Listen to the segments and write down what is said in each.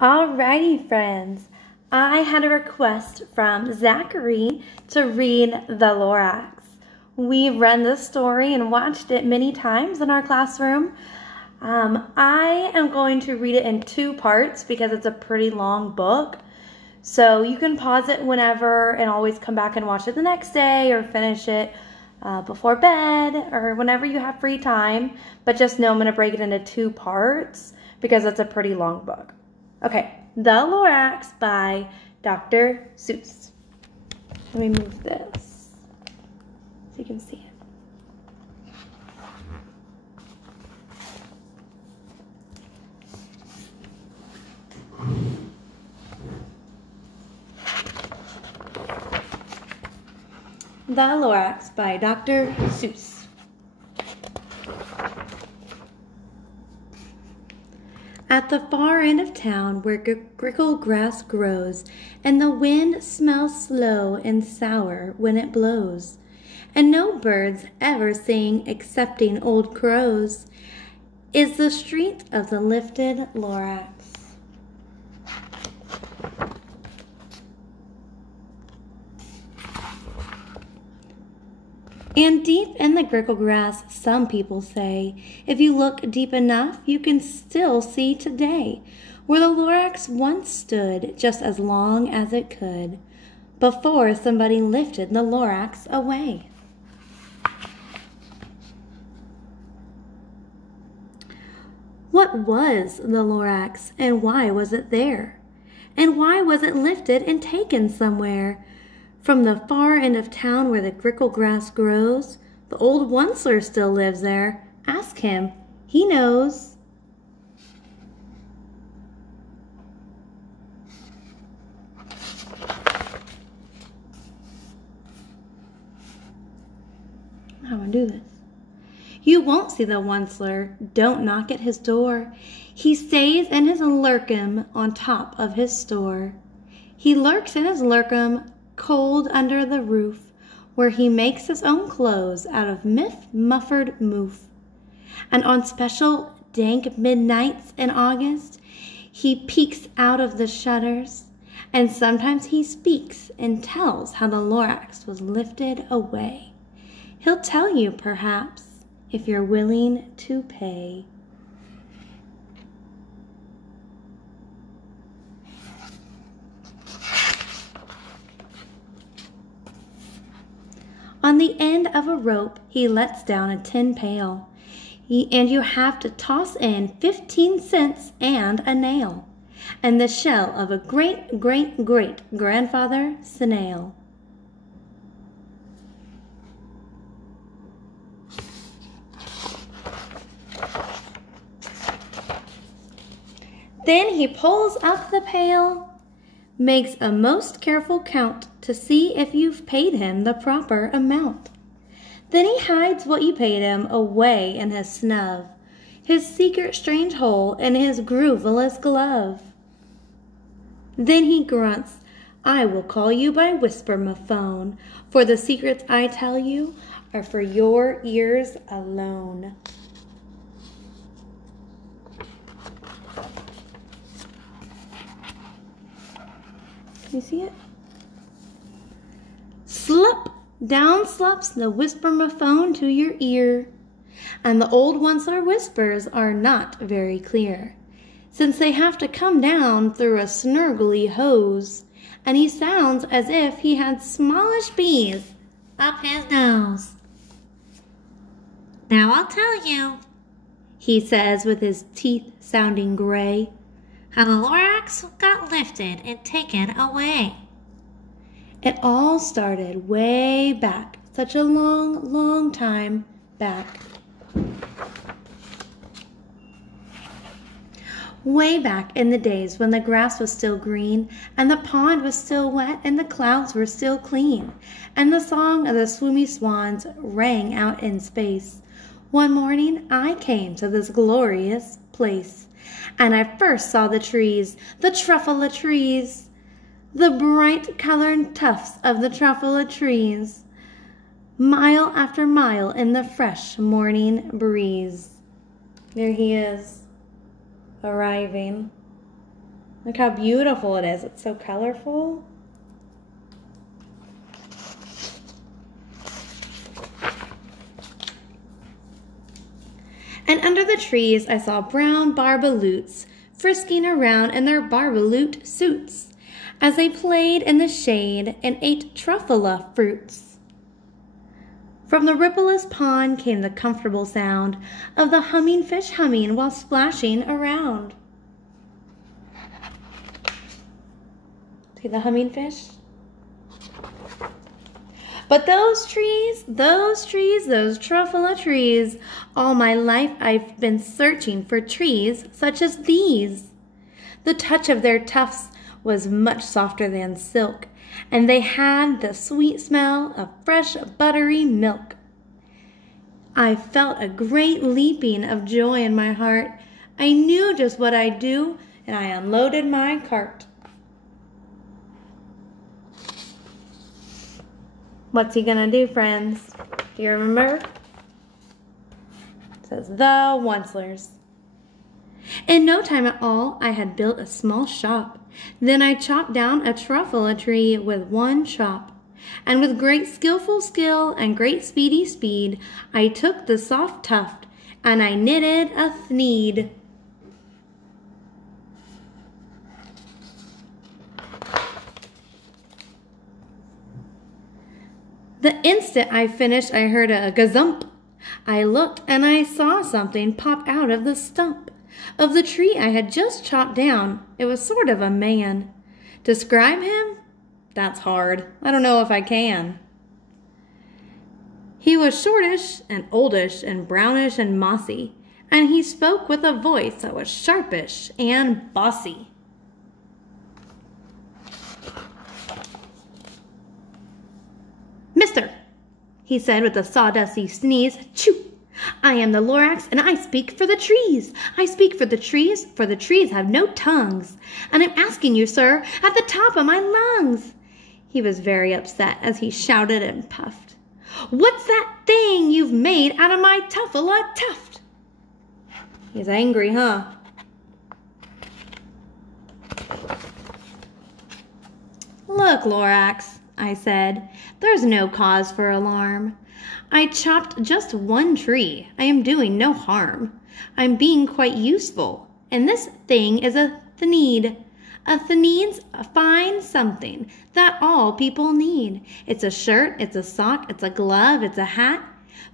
Alrighty, friends. I had a request from Zachary to read the Lorax. We've read this story and watched it many times in our classroom. I am going to read it in two parts because it's a pretty long book. So you can pause it whenever and always come back and watch it the next day or finish it before bed or whenever you have free time. But just know I'm going to break it into two parts because it's a pretty long book. Okay, The Lorax by Dr. Seuss. Let me move this so you can see it. The Lorax by Dr. Seuss. At the far end of town where grickle grass grows, and the wind smells slow and sour when it blows, and no birds ever sing excepting old crows, is the street of the lifted Lorax. And deep in the grickle grass, some people say, if you look deep enough, you can still see today where the Lorax once stood just as long as it could, before somebody lifted the Lorax away. What was the Lorax, and why was it there? And why was it lifted and taken somewhere? From the far end of town where the grickle grass grows, the old Onceler still lives there. Ask him, he knows. How do I do this? You won't see the Onceler. Don't knock at his door. He stays in his lurkum on top of his store. He lurks in his lurkum cold under the roof, where he makes his own clothes out of muffered moof. And on special dank midnights in August, he peeks out of the shutters, and sometimes he speaks and tells how the Lorax was lifted away. He'll tell you, perhaps, if you're willing to pay. On the end of a rope, he lets down a tin pail, and you have to toss in 15 cents and a nail, and the shell of a great-great-great-grandfather snail. Then he pulls up the pail, makes a most careful count to see if you've paid him the proper amount. Then he hides what you paid him away in his snub, his secret strange hole in his grooveless glove. Then he grunts, I will call you by whisper-ma-phone, for the secrets I tell you are for your ears alone. You see it? Slip! Down slops the whisper-ma-phone to your ear. And the old Onceler whispers are not very clear, since they have to come down through a snurgly hose, and he sounds as if he had smallish bees up his nose. Now I'll tell you, he says with his teeth sounding gray, how the Lorax got lifted and taken away. It all started way back, such a long, long time back. Way back in the days when the grass was still green, and the pond was still wet, and the clouds were still clean, and the song of the swoomy swans rang out in space. One morning I came to this glorious place, and I first saw the trees, the truffula trees, the bright colored tufts of the truffula trees, mile after mile in the fresh morning breeze. There he is, arriving. Look how beautiful it is. It's so colorful. And under the trees, I saw brown barbaloots frisking around in their barbaloot suits as they played in the shade and ate truffula fruits. From the rippleless pond came the comfortable sound of the humming fish humming while splashing around. See the humming fish? But those trees, those truffula trees, all my life I've been searching for trees such as these. The touch of their tufts was much softer than silk, and they had the sweet smell of fresh buttery milk. I felt a great leaping of joy in my heart. I knew just what I'd do, and I unloaded my cart. What's he gonna do, friends? Do you remember? It says, the Oncelers. In no time at all, I had built a small shop. Then I chopped down a truffula tree with one chop. And with great skillful skill and great speedy speed, I took the soft tuft and I knitted a thneed. The instant I finished, I heard a gazump. I looked and I saw something pop out of the stump of the tree I had just chopped down. It was sort of a man. Describe him? That's hard. I don't know if I can. He was shortish and oldish and brownish and mossy, and he spoke with a voice that was sharpish and bossy. Mister, he said with a sawdusty sneeze, choo! I am the Lorax, and I speak for the trees. I speak for the trees have no tongues. And I'm asking you, sir, at the top of my lungs. He was very upset as he shouted and puffed. What's that thing you've made out of my tuffula tuft? He's angry, huh? Look, Lorax, I said, there's no cause for alarm. I chopped just one tree. I am doing no harm. I'm being quite useful. And this thing is a thneed. A thneed's a fine something that all people need. It's a shirt, it's a sock, it's a glove, it's a hat.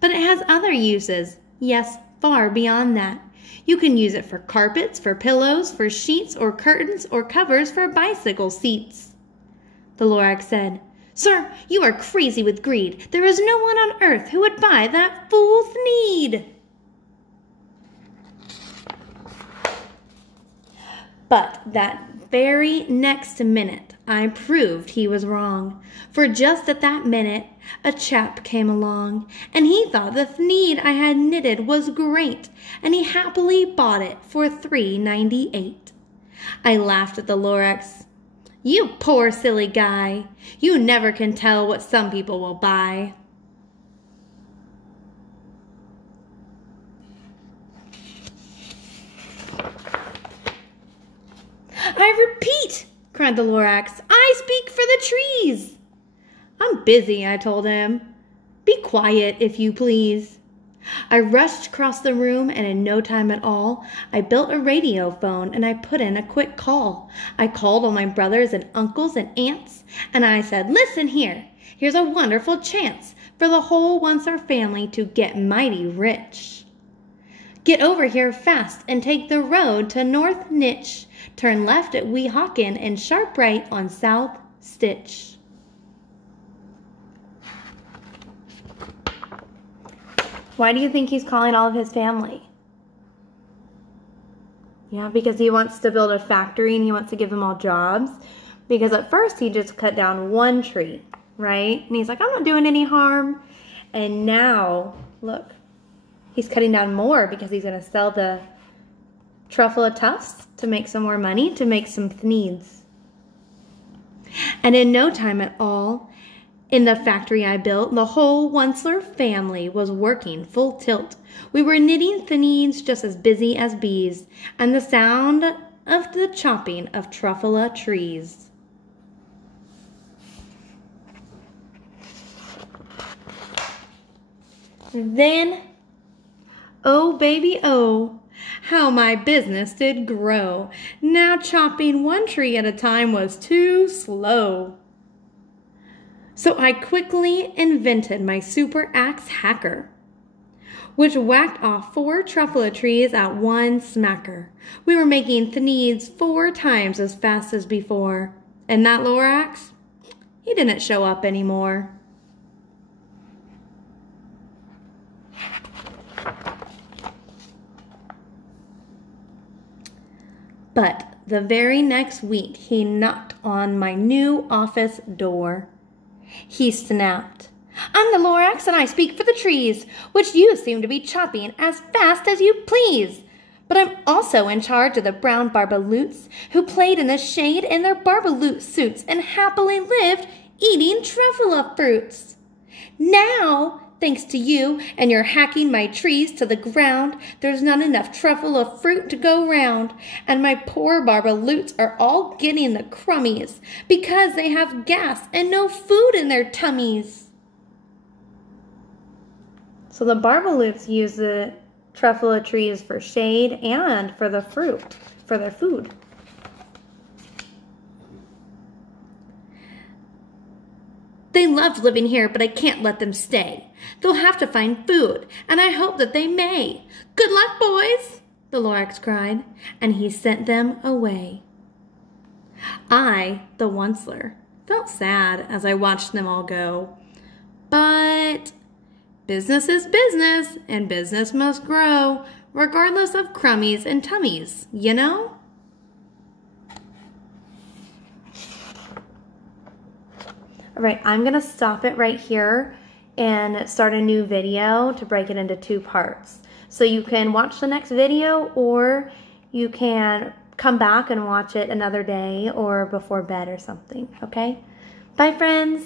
But it has other uses. Yes, far beyond that. You can use it for carpets, for pillows, for sheets, or curtains, or covers for bicycle seats. The Lorax said, Sir, you are crazy with greed. There is no one on earth who would buy that fool thneed. But that very next minute, I proved he was wrong. For just at that minute, a chap came along, and he thought the thneed I had knitted was great, and he happily bought it for $3.98. I laughed at the Lorax. You poor silly guy. You never can tell what some people will buy. I repeat, cried the Lorax, I speak for the trees. I'm busy, I told him. Be quiet, if you please. I rushed across the room, and in no time at all, I built a radio phone and I put in a quick call. I called all my brothers and uncles and aunts, and I said, listen here, here's a wonderful chance for the whole Onceler family to get mighty rich. Get over here fast and take the road to North Nitch. Turn left at Weehawken and sharp right on South Stitch. Why do you think he's calling all of his family? Yeah, because he wants to build a factory and he wants to give them all jobs. Because at first he just cut down one tree, right? And he's like, I'm not doing any harm. And now, look, he's cutting down more because he's going to sell the truffula tufts to make some more money, to make some thneeds. And in no time at all, in the factory I built, the whole Onceler family was working full tilt. We were knitting thneeds just as busy as bees, and the sound of the chopping of truffula trees. Then, oh baby, oh, how my business did grow. Now chopping one tree at a time was too slow. So I quickly invented my super axe hacker, which whacked off 4 truffula trees at one smacker. We were making thneeds 4 times as fast as before. And that Lorax, he didn't show up anymore. But the very next week, he knocked on my new office door. He snapped, "I'm the Lorax and I speak for the trees, which you seem to be chopping as fast as you please. But I'm also in charge of the brown barbaloots who played in the shade in their barbaloot suits and happily lived eating truffula fruits. Now, thanks to you and your hacking my trees to the ground, there's not enough truffula fruit to go round, and my poor barbaloots are all getting the crummies because they have gas and no food in their tummies." So the barbaloots use the truffula trees for shade and for the fruit, for their food. "They loved living here, but I can't let them stay. They'll have to find food, and I hope that they may. Good luck, boys," the Lorax cried, and he sent them away. I, the Onceler, felt sad as I watched them all go. But business is business, and business must grow, regardless of crummies and tummies, you know? All right, I'm gonna stop it right here and start a new video to break it into 2 parts. So you can watch the next video, or you can come back and watch it another day or before bed or something, okay? Bye, friends.